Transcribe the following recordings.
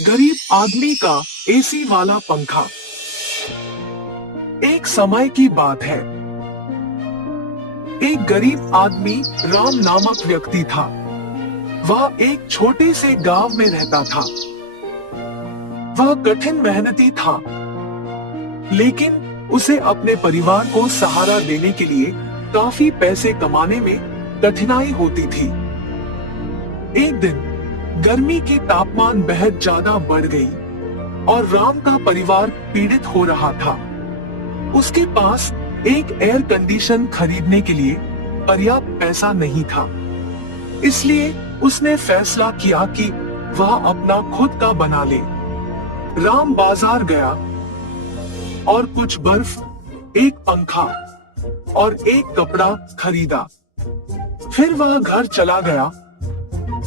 गरीब आदमी का एसी वाला पंखा। एक समय की बात है। एक गरीब आदमी राम नामक व्यक्ति था। वह एक छोटे से गांव में रहता था। वह कठिन मेहनती था, लेकिन उसे अपने परिवार को सहारा देने के लिए काफी पैसे कमाने में कठिनाई होती थी। एक दिन गर्मी की तापमान बहुत ज्यादा बढ़ गई और राम का परिवार पीड़ित हो रहा था। उसके पास एक एयर कंडीशन खरीदने के लिए पर्याप्त पैसा नहीं था। इसलिए उसने फैसला किया कि वह अपना खुद का बना ले। राम बाजार गया और कुछ बर्फ, एक पंखा और एक कपड़ा खरीदा। फिर वह घर चला गया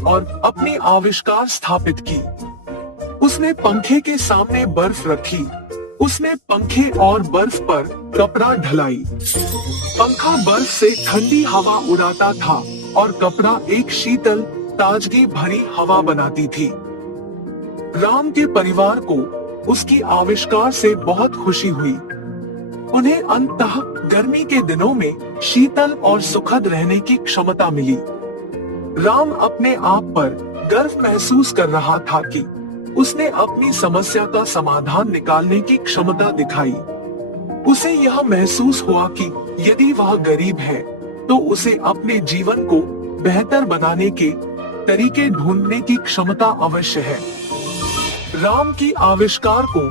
और अपनी आविष्कार स्थापित की। उसने पंखे के सामने बर्फ रखी। उसने पंखे और बर्फ पर कपड़ा ढलाई। पंखा बर्फ से ठंडी हवा उड़ाता था और कपड़ा एक शीतल, ताजगी भरी हवा बनाती थी। राम के परिवार को उसकी आविष्कार से बहुत खुशी हुई। उन्हें अंततः गर्मी के दिनों में शीतल और सुखद रहने की क्षमता मिली। राम अपने आप पर गर्व महसूस कर रहा था कि उसने अपनी समस्या का समाधान निकालने की क्षमता दिखाई। उसे यह महसूस हुआ कि यदि वह गरीब है तो उसे अपने जीवन को बेहतर बनाने के तरीके ढूंढने की क्षमता अवश्य है। राम की आविष्कार को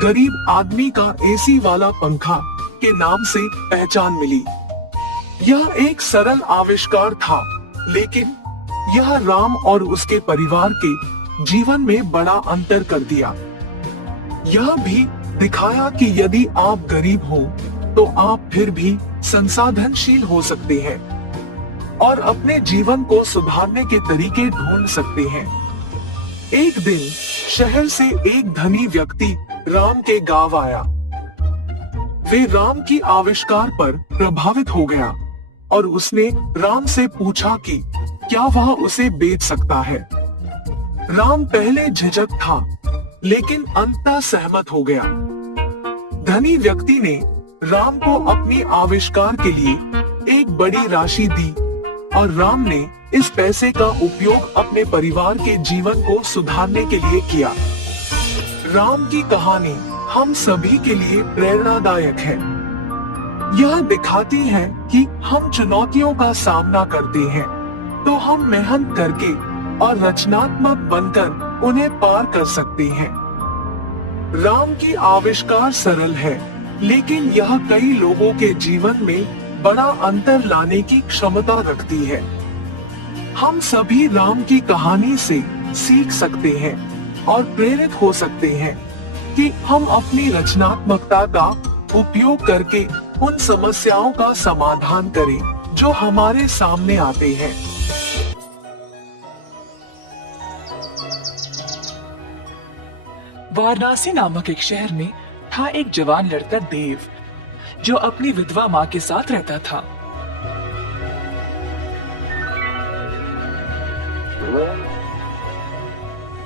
गरीब आदमी का एसी वाला पंखा के नाम से पहचान मिली। यह एक सरल आविष्कार था, लेकिन यह राम और उसके परिवार के जीवन में बड़ा अंतर कर दिया। यह भी दिखाया कि यदि आप गरीब हो तो आप फिर भी संसाधनशील हो सकते हैं और अपने जीवन को सुधारने के तरीके ढूंढ सकते हैं। एक दिन शहर से एक धनी व्यक्ति राम के गांव आया। वे राम की आविष्कार पर प्रभावित हो गया और उसने राम से पूछा कि क्या वह उसे बेच सकता है। राम पहले झिझक था, लेकिन अंततः सहमत हो गया। धनी व्यक्ति ने राम को अपनी आविष्कार के लिए एक बड़ी राशि दी और राम ने इस पैसे का उपयोग अपने परिवार के जीवन को सुधारने के लिए किया। राम की कहानी हम सभी के लिए प्रेरणादायक है। यह दिखाती है कि हम चुनौतियों का सामना करते हैं तो हम मेहनत करके और रचनात्मक बनकर उन्हें पार कर सकते हैं। राम की आविष्कार सरल है, लेकिन यह कई लोगों के जीवन में बड़ा अंतर लाने की क्षमता रखती है। हम सभी राम की कहानी से सीख सकते हैं और प्रेरित हो सकते हैं कि हम अपनी रचनात्मकता का उपयोग करके उन समस्याओं का समाधान करें जो हमारे सामने आते हैं। वाराणसी नामक एक शहर में था एक जवान लड़का देव, जो अपनी विधवा माँ के साथ रहता था।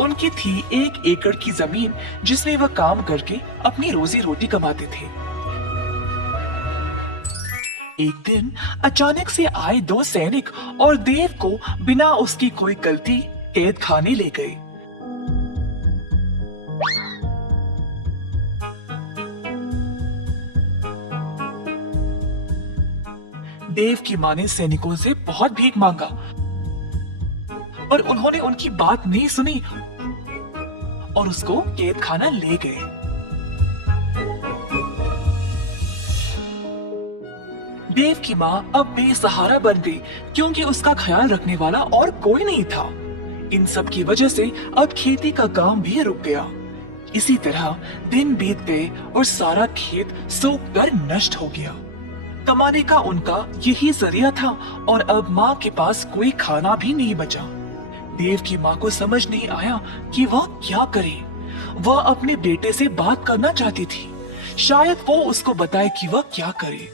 उनकी थी 1 एकड़ की जमीन, जिसमें वह काम करके अपनी रोजी रोटी कमाते थे। एक दिन अचानक से आए 2 सैनिक और देव को बिना उसकी कोई गलती कैद खाने ले गए। देव की माँ ने सैनिकों से बहुत भीख मांगा, पर उन्होंने उनकी बात नहीं सुनी और उसको कैद खाना ले गए। देव की माँ अब बेसहारा बन गई, क्योंकि उसका ख्याल रखने वाला और कोई नहीं था। इन सब की वजह से अब खेती का काम भी रुक गया। इसी तरह दिन बीत गए और सारा खेत सूख कर नष्ट हो गया। कमाने का उनका यही जरिया था और अब माँ के पास कोई खाना भी नहीं बचा। देव की माँ को समझ नहीं आया कि वह क्या करे। वह अपने बेटे से बात करना चाहती थी, शायद वो उसको बताए कि वह क्या करे।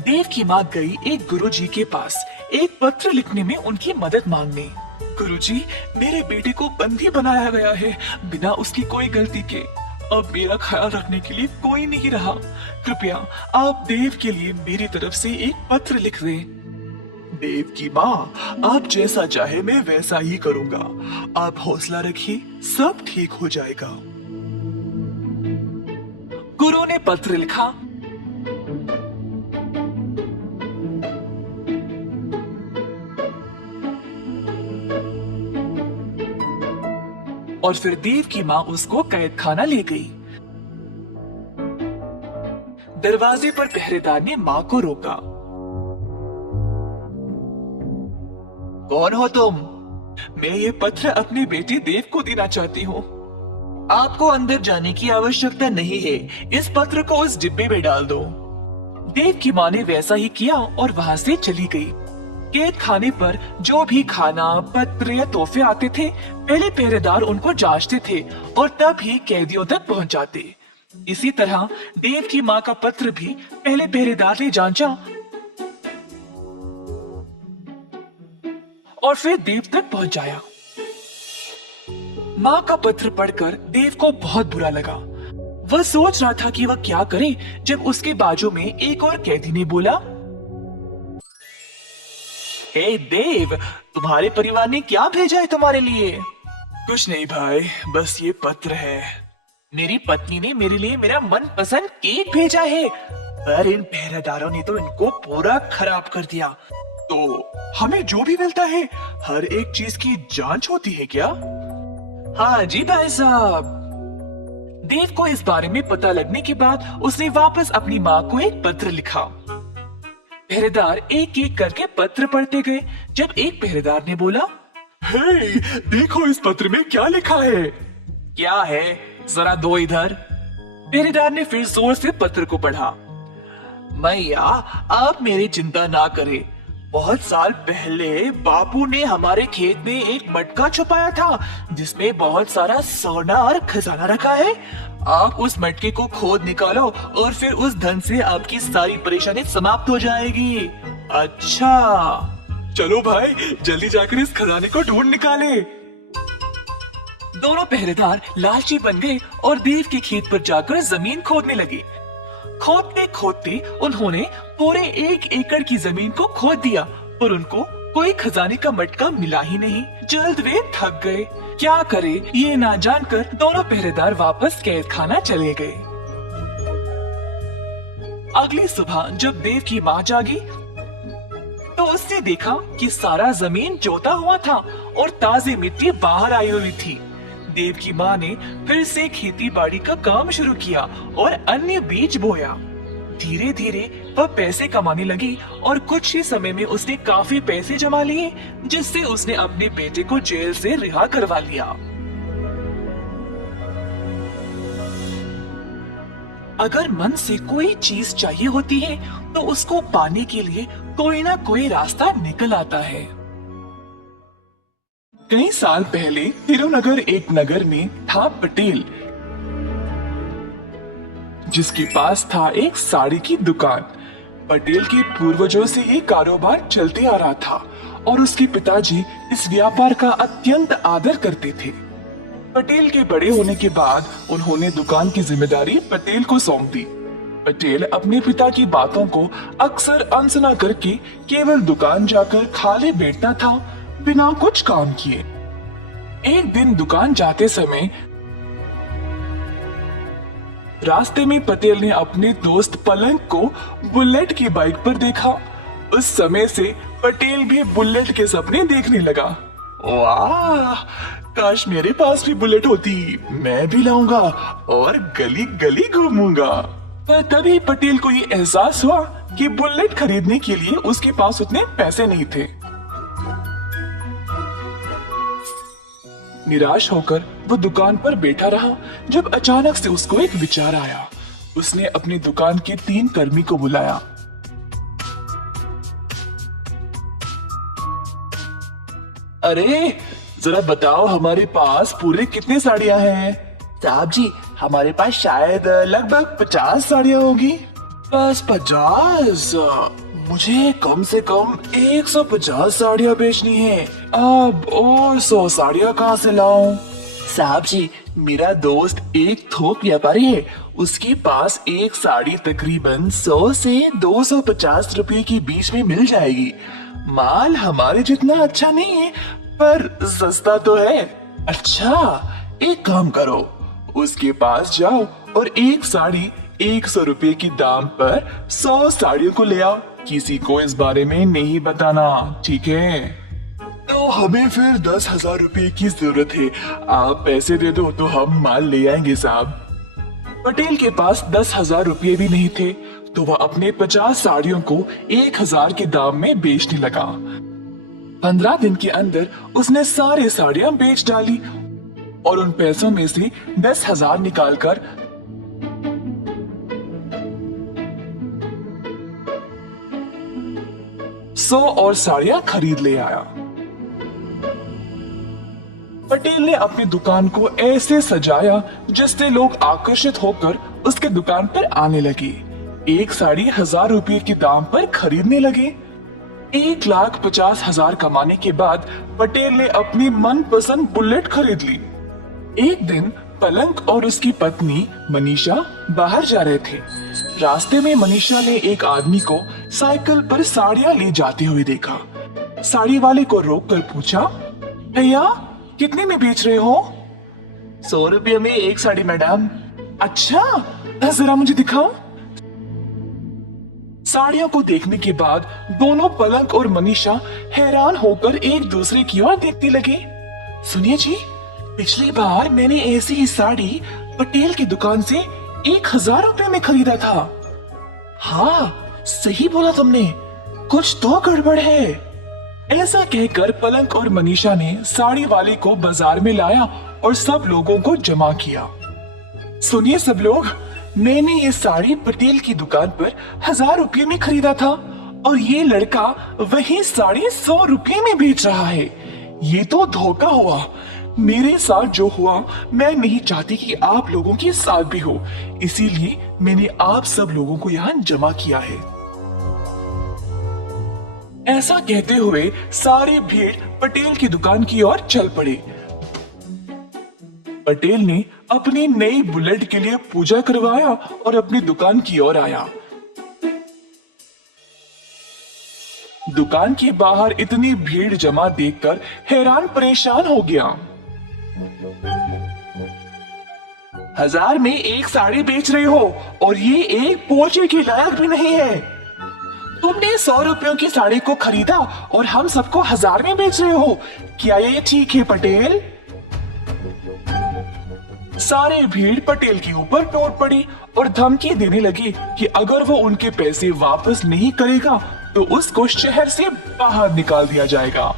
देव की माँ गई एक गुरुजी के पास एक पत्र लिखने में उनकी मदद मांगने। गुरुजी, मेरे बेटे को बंदी बनाया गया है बिना उसकी कोई गलती के। अब मेरा ख्याल रखने के लिए कोई नहीं रहा। कृपया आप देव के लिए मेरी तरफ से एक पत्र लिख दें। देव की माँ, आप जैसा चाहे मैं वैसा ही करूंगा। आप हौसला रखिए, सब ठीक हो जाएगा। गुरु ने पत्र लिखा। और फिर देव की माँ उसको कैद खाना ले गई। दरवाजे पर पहरेदार ने माँ को रोका। कौन हो तुम? मैं ये पत्र अपने बेटे देव को देना चाहती हूँ। आपको अंदर जाने की आवश्यकता नहीं है, इस पत्र को उस डिब्बे में डाल दो। देव की माँ ने वैसा ही किया और वहाँ से चली गई। कैद खाने पर जो भी खाना, पत्र या तोहफे आते थे, पहले पहरेदार उनको जांचते थे और तब ही कैदियों तक पहुँच जाते। इसी तरह देव की माँ का पत्र भी पहले पहरेदार ने जांचा और फिर देव तक पहुँचाया। माँ का पत्र पढ़कर देव को बहुत बुरा लगा। वह सोच रहा था कि वह क्या करे जब उसके बाजू में एक और कैदी ने बोला, हे देव, तुम्हारे परिवार ने क्या भेजा है तुम्हारे लिए? कुछ नहीं भाई, बस ये पत्र है। मेरी पत्नी ने मेरे लिए मेरा मनपसंद केक भेजा है, पर इन पहरेदारों ने तो इनको पूरा खराब कर दिया। तो हमें जो भी मिलता है हर एक चीज की जांच होती है क्या? हाँ जी भाई साहब। देव को इस बारे में पता लगने के बाद उसने वापस अपनी माँ को एक पत्र लिखा। पहरेदार एक एक करके पत्र पढ़ते गए। जब एक पहरेदार ने बोला, हे, देखो इस पत्र में क्या लिखा है। क्या है, जरा दो इधर। पहरेदार ने फिर जोर से पत्र को पढ़ा। मैया, आप मेरी चिंता ना करें। बहुत साल पहले बापू ने हमारे खेत में एक मटका छुपाया था जिसमें बहुत सारा सोना और खजाना रखा है। आप उस मटके को खोद निकालो और फिर उस धन से आपकी सारी परेशानी समाप्त हो जाएगी। अच्छा, चलो भाई, जल्दी जाकर इस खजाने को ढूंढ निकाले। दोनों पहरेदार लालची बन गए और देव के खेत पर जाकर जमीन खोदने लगे। खोदते खोदते उन्होंने पूरे 1 एकड़ की जमीन को खोद दिया, पर उनको कोई खजाने का मटका मिला ही नहीं। जल्द वे थक गए। क्या करे ये ना जानकर दोनों पहरेदार वापस कैद खाना चले गए। अगली सुबह जब देव की माँ जागी तो उसने देखा कि सारा जमीन जोता हुआ था और ताजी मिट्टी बाहर आई हुई थी। देव की माँ ने फिर से खेती बाड़ी का काम शुरू किया और अन्य बीज बोया। धीरे धीरे वह पैसे कमाने लगी और कुछ ही समय में उसने काफी पैसे जमा लिए, जिससे उसने अपने बेटे को जेल से रिहा करवा लिया। अगर मन से कोई चीज चाहिए होती है तो उसको पाने के लिए कोई ना कोई रास्ता निकल आता है। कई साल पहले तिरुनगर एक नगर में था पटेल, जिसके पास था एक साड़ी की दुकान। पटेल के पूर्वजों से ये कारोबार चलते आ रहा था और उसके पिताजी इस व्यापार का अत्यंत आदर करते थे। पटेल के बड़े होने के बाद उन्होंने दुकान की जिम्मेदारी पटेल को सौंप दी। पटेल अपने पिता की बातों को अक्सर अनसुना करके केवल दुकान जाकर खाली बैठता था, बिना कुछ काम किए। एक दिन दुकान जाते समय रास्ते में पटेल ने अपने दोस्त पलंग को बुलेट की बाइक पर देखा। उस समय से पटेल भी बुलेट के सपने देखने लगा। वाह, काश मेरे पास भी बुलेट होती, मैं भी लाऊंगा और गली गली घूमूंगा। पर तभी पटेल को ये एहसास हुआ कि बुलेट खरीदने के लिए उसके पास उतने पैसे नहीं थे। निराश होकर वो दुकान पर बैठा रहा जब अचानक से उसको एक विचार आया। उसने अपनी दुकान के 3 कर्मी को बुलाया। अरे जरा बताओ, हमारे पास पूरे कितने साड़ियां हैं? साहब जी, हमारे पास शायद लगभग 50 साड़ियां होगी। बस 50? मुझे कम से कम 150 साड़ियाँ बेचनी है। अब और 100 साड़ियाँ कहाँ से लाऊं? साहब जी, मेरा दोस्त एक थोक व्यापारी है। उसके पास एक साड़ी तकरीबन 100 से 250 रुपए के बीच में मिल जाएगी। माल हमारे जितना अच्छा नहीं है, पर सस्ता तो है। अच्छा, एक काम करो, उसके पास जाओ और एक साड़ी 100 रुपए के दाम पर 100 साड़ियों को ले आओ। किसी को इस बारे में नहीं बताना, ठीक है? तो हमें फिर 10,000 रुपए की जरूरत है। आप पैसे दे दो तो हम माल ले आएंगे साहब। पटेल के पास 10,000 रुपये भी नहीं थे, तो वह अपने 50 साड़ियों को 1,000 के दाम में बेचने लगा। 15 दिन के अंदर उसने सारे साड़ियां बेच डाली और उन पैसों में से 10,000 निकालकर 100 और साड़ियां खरीद ले आया। पटेल ने अपनी दुकान को ऐसे सजाया जिससे लोग आकर्षित होकर उसके दुकान पर आने लगे। एक साड़ी 1,000 रुपए के दाम पर खरीदने लगे। 1,50,000 कमाने के बाद पटेल ने अपनी मनपसंद बुलेट खरीद ली। एक दिन पलंग और उसकी पत्नी मनीषा बाहर जा रहे थे। रास्ते में मनीषा ने एक आदमी को साइकिल पर साड़ियां ले जाते हुए देखा। साड़ी वाले को रोककर पूछा, भैया कितने में बेच रहे हो? 100 रुपये में एक साड़ी मैडम। अच्छा, जरा मुझे दिखाओ। साड़ियों को देखने के बाद दोनों पलंग और मनीषा हैरान होकर एक दूसरे की ओर देखने लगे। सुनिए जी, पिछली बार मैंने ऐसी ही साड़ी पटेल की दुकान से 1,000 रुपए में खरीदा था। हाँ, सही बोला तुमने, कुछ तो गड़बड़ है। ऐसा कहकर पलंग और मनीषा ने साड़ी वाले को बाजार में लाया और सब लोगों को जमा किया। सुनिए सब लोग, मैंने ये साड़ी पटेल की दुकान पर 1,000 रुपये में खरीदा था और ये लड़का वही साड़ी 100 रुपये में बेच रहा है। ये तो धोखा हुआ। मेरे साथ जो हुआ मैं नहीं चाहती कि आप लोगों के साथ भी हो, इसीलिए मैंने आप सब लोगों को यहाँ जमा किया है। ऐसा कहते हुए सारी भीड़ पटेल की दुकान की ओर चल पड़ी। पटेल ने अपनी नई बुलेट के लिए पूजा करवाया और अपनी दुकान की ओर आया। दुकान के बाहर इतनी भीड़ जमा देखकर हैरान परेशान हो गया। 1,000 में एक साड़ी बेच रहे हो और ये एक पोछे के लायक भी नहीं है। तुमने 100 रुपयों की साड़ी को खरीदा और हम सबको 1,000 में बेच रहे हो। क्या ये ठीक है पटेल? सारे भीड़ पटेल के ऊपर टूट पड़ी और धमकी देने लगी कि अगर वो उनके पैसे वापस नहीं करेगा तो उसको शहर से बाहर निकाल दिया जाएगा।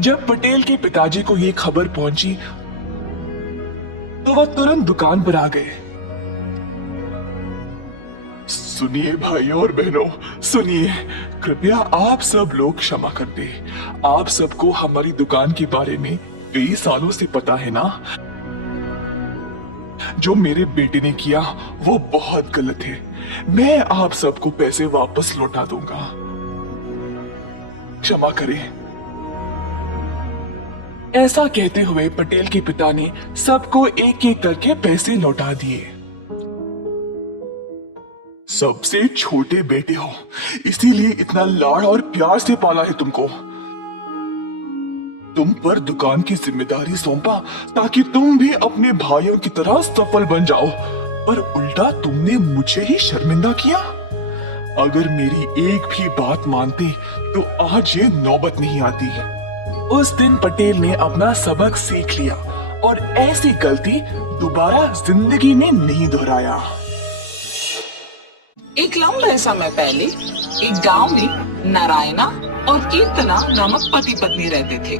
जब पटेल के पिताजी को ये खबर पहुंची तो वह तुरंत दुकान पर आ गए। सुनिए भाइयों और बहनों, सुनिए, कृपया आप सब लोग क्षमा कर दे। आप सबको हमारी दुकान के बारे में कई सालों से पता है ना। जो मेरे बेटे ने किया वो बहुत गलत है। मैं आप सबको पैसे वापस लौटा दूंगा, क्षमा करें। ऐसा कहते हुए पटेल के पिता ने सबको एक एक करके पैसे लौटा दिए। सबसे छोटे बेटे हो, इसीलिए इतना लाड़ और प्यार से पाला है तुमको। तुम पर दुकान की जिम्मेदारी सौंपा ताकि तुम भी अपने भाइयों की तरह सफल बन जाओ, पर उल्टा तुमने मुझे ही शर्मिंदा किया। अगर मेरी एक भी बात मानते तो आज ये नौबत नहीं आती। उस दिन पटेल ने अपना सबक सीख लिया और ऐसी गलती दोबारा जिंदगी में नहीं दोहराया। एक लंबे समय पहले एक गांव में नारायणा और कीर्तना नामक पति पत्नी रहते थे।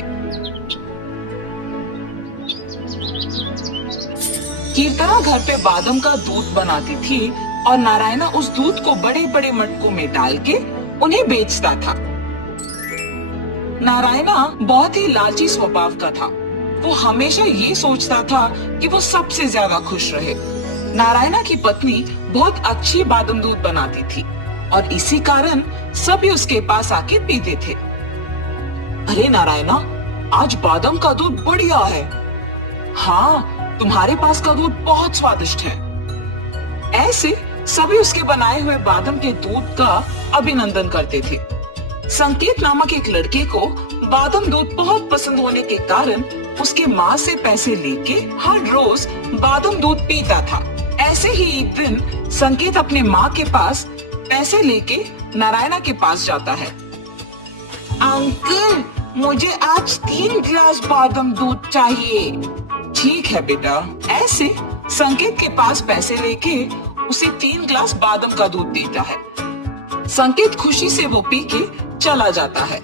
कीर्तना घर पे बादाम का दूध बनाती थी और नारायणा उस दूध को बड़े बड़े मटकों में डाल के उन्हें बेचता था। नारायणा बहुत ही लालची स्वभाव का था। वो हमेशा ये सोचता था कि वो सबसे ज्यादा खुश रहे। नारायणा की पत्नी बहुत अच्छी बादाम दूध बनाती थी। और इसी कारण सभी उसके पास आके पीते थे। अरे नारायणा, आज बादाम का दूध बढ़िया है। हाँ, तुम्हारे पास का दूध बहुत स्वादिष्ट है। ऐसे सभी उसके बनाए हुए बादाम के दूध का अभिनंदन करते थे। संकेत नामक एक लड़के को बादाम दूध बहुत पसंद होने के कारण उसके माँ से पैसे लेके हर रोज बादाम दूध पीता था। ऐसे ही एक दिन संकेत अपने माँ के पास पैसे लेके नारायणा के पास जाता है। अंकल, मुझे आज 3 गिलास बादाम दूध चाहिए। ठीक है बेटा। ऐसे संकेत के पास पैसे लेके उसे 3 गिलास बादाम का दूध देता है। संकेत खुशी से वो पी के चला जाता है।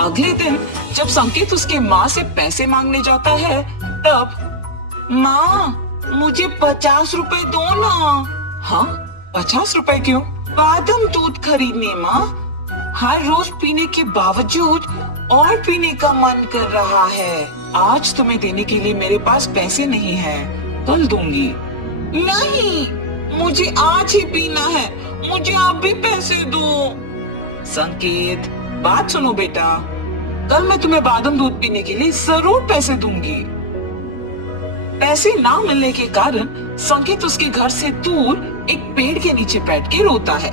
अगले दिन जब संकेत उसके माँ से पैसे मांगने जाता है, तब माँ, मुझे 50 रुपए दो ना। हाँ, 50 रुपए क्यों? बादाम दूध खरीदने माँ। हर रोज पीने के बावजूद और पीने का मन कर रहा है। आज तुम्हें देने के लिए मेरे पास पैसे नहीं है, कल दूंगी। नहीं, मुझे आज ही पीना है, मुझे आप भी पैसे दो। संकेत, बात सुनो बेटा, कल मैं तुम्हें बादाम दूध पीने के लिए जरूर पैसे दूंगी। पैसे ना मिलने के कारण संकेत उसके घर से दूर एक पेड़ के नीचे बैठ के रोता है।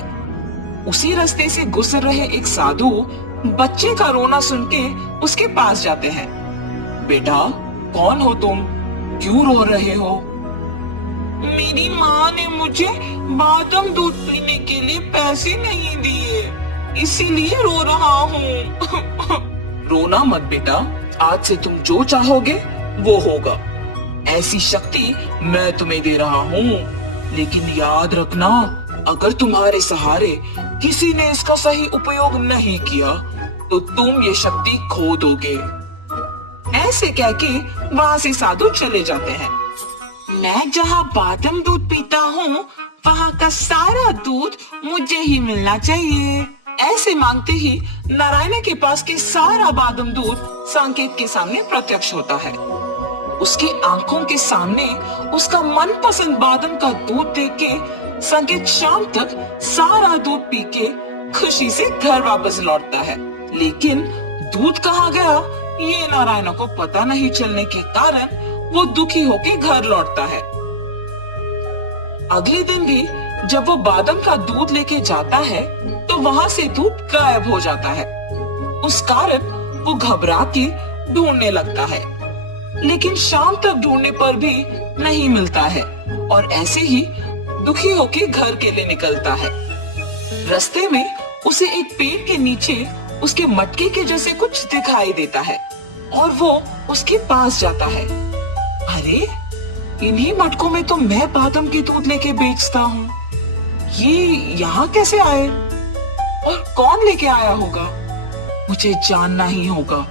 उसी रास्ते से गुजर रहे एक साधु बच्चे का रोना सुन के उसके पास जाते हैं। बेटा, कौन हो तुम? क्यों रो रहे हो? मेरी माँ ने मुझे बादाम दूध पीने के लिए पैसे नहीं दिए, इसीलिए रो रहा हूँ। रोना मत बेटा, आज से तुम जो चाहोगे वो होगा। ऐसी शक्ति मैं तुम्हें दे रहा हूँ, लेकिन याद रखना, अगर तुम्हारे सहारे किसी ने इसका सही उपयोग नहीं किया तो तुम ये शक्ति खो दोगे। ऐसे कह के वहाँ से साधु चले जाते हैं। मैं जहाँ बादाम दूध पीता हूँ, वहाँ का सारा दूध मुझे ही मिलना चाहिए। ऐसे मांगते ही नारायण के पास के सारा बादाम दूध संकेत के सामने प्रत्यक्ष होता है। उसकी आंखों के सामने उसका मनपसंद बादाम का दूध देख के संकेत शाम तक सारा दूध पी के खुशी से घर वापस लौटता है। लेकिन दूध कहाँ गया ये नारायण को पता नहीं चलने के कारण वो दुखी होके घर लौटता है। अगले दिन भी जब वो बादाम का दूध लेके जाता है तो वहां से दूध गायब हो जाता है। उस कारण वो घबरा के ढूंढने लगता है, लेकिन शाम तक ढूंढने पर भी नहीं मिलता है और ऐसे ही दुखी होके घर के लिए निकलता है। रास्ते में उसे एक पेड़ के नीचे उसके मटके के जैसे कुछ दिखाई देता है और वो उसके पास जाता है। अरे, इन्हीं मटकों में तो मैं बादाम की दूध लेके बेचता हूँ। ये यहाँ कैसे आए और कौन लेके आया होगा? मुझे जानना ही होगा।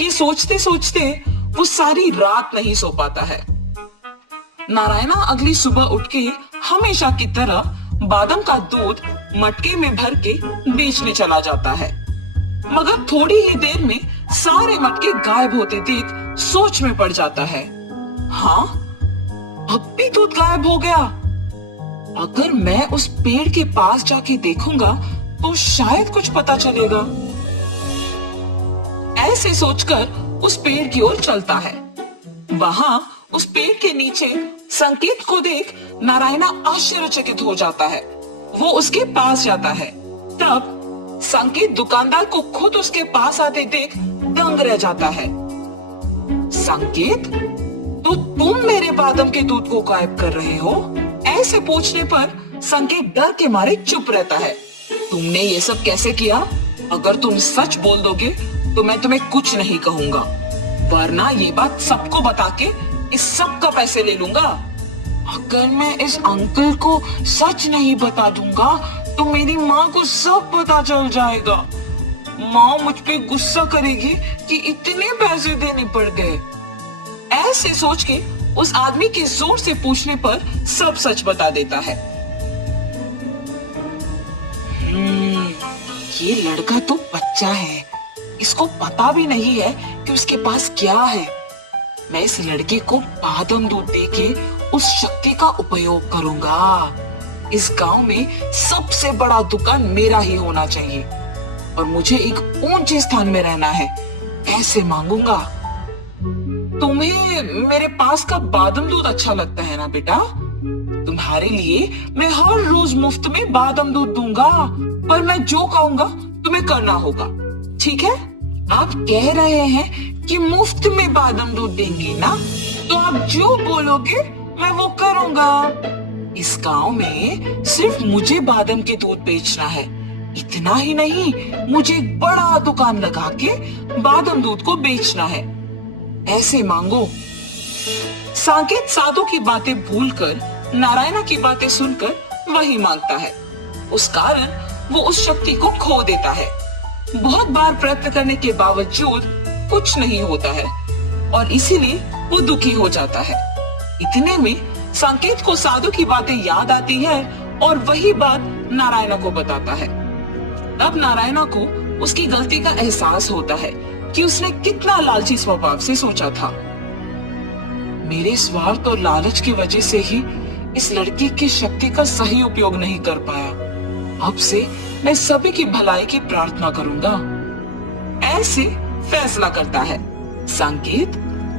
ये सोचते सोचते वो सारी रात नहीं सो पाता है। नारायणा अगली सुबह उठ के हमेशा की तरह बादाम का दूध मटके में भर के बेचने चला जाता है, मगर थोड़ी ही देर में सारे मटके गायब होते देख सोच में पड़ जाता है। हाँ, अब भी दूध गायब हो गया। अगर मैं उस पेड़ के पास जाके देखूंगा तो शायद कुछ पता चलेगा। ऐसे सोचकर उस पेड़ की ओर चलता है। वहां उस पेड़ के नीचे संकेत को देख नारायणा आश्चर्यचकित हो जाता है। वो उसके पास जाता है। तब संकेत दुकानदार को खुद उसके पास आते देख दंग रह जाता है। संकेत, तो तुम मेरे बादाम के दूध को गायब कर रहे हो? ऐसे पूछने पर संकेत डर के मारे चुप रहता है। तुमने ये सब कैसे किया? अगर तुम सच बोल दोगे तो मैं तुम्हें कुछ नहीं कहूंगा, वरना ये बात सबको बता के इस सब का पैसे ले लूंगा। अगर मैं इस अंकल को सच नहीं बता दूंगा तो मेरी माँ को सब पता चल जाएगा। माँ मुझ पे गुस्सा करेगी कि इतने पैसे देने पड़ गए। ऐसे सोच के उस आदमी के जोर से पूछने पर सब सच बता देता है। ये लड़का तो बच्चा है, इसको पता भी नहीं है कि उसके पास क्या है। मैं इस लड़के को बादाम दूध देके उस शक्ति का उपयोग करूंगा। इस गांव में सबसे बड़ा दुकान मेरा ही होना चाहिए और मुझे एक ऊंचे स्थान में रहना है। कैसे मांगूंगा? तुम्हें मेरे पास का बादाम दूध अच्छा लगता है ना बेटा? तुम्हारे लिए मैं हर रोज मुफ्त में बादाम दूध दूंगा, पर मैं जो कहूंगा तुम्हें करना होगा, ठीक है? आप कह रहे हैं कि मुफ्त में बादाम दूध देंगे ना, तो आप जो बोलोगे मैं वो करूंगा। इस गांव में सिर्फ मुझे बादाम के दूध बेचना है। इतना ही नहीं, मुझे एक बड़ा दुकान लगा के बादाम दूध को बेचना है। ऐसे मांगो। सांकेत साधु की बातें भूलकर नारायणा की बातें सुनकर वही मांगता है। उस कारण वो उस शक्ति को खो देता है। बहुत बार प्रयत्न करने के बावजूद कुछ नहीं होता है और इसीलिए वो दुखी हो जाता है। इतने में सांकेत को साधु की बातें याद आती है और वही बात नारायणा को बताता है। अब नारायणा को उसकी गलती का एहसास होता है कि उसने कितना लालची स्वभाव से सोचा था। मेरे स्वार्थ और लालच की वजह से ही इस लड़की की शक्ति का सही उपयोग नहीं कर पाया। अब से मैं सभी की भलाई की प्रार्थना करूंगा। ऐसे फैसला करता है। सांकेत,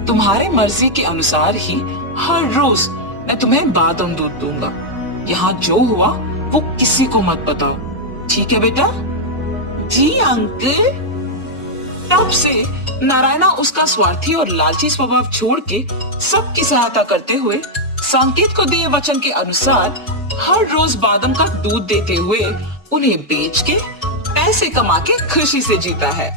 तुम्हारे मर्जी के अनुसार ही हर रोज मैं तुम्हें बादाम दूध दूंगा। यहाँ जो हुआ वो किसी को मत बताओ, ठीक है बेटा? जी अंकल। तब से नारायणा उसका स्वार्थी और लालची स्वभाव छोड़ के सबकी सहायता करते हुए सांकेत को दिए वचन के अनुसार हर रोज बादाम का दूध देते हुए उन्हें बेच के पैसे कमा के खुशी से जीता है।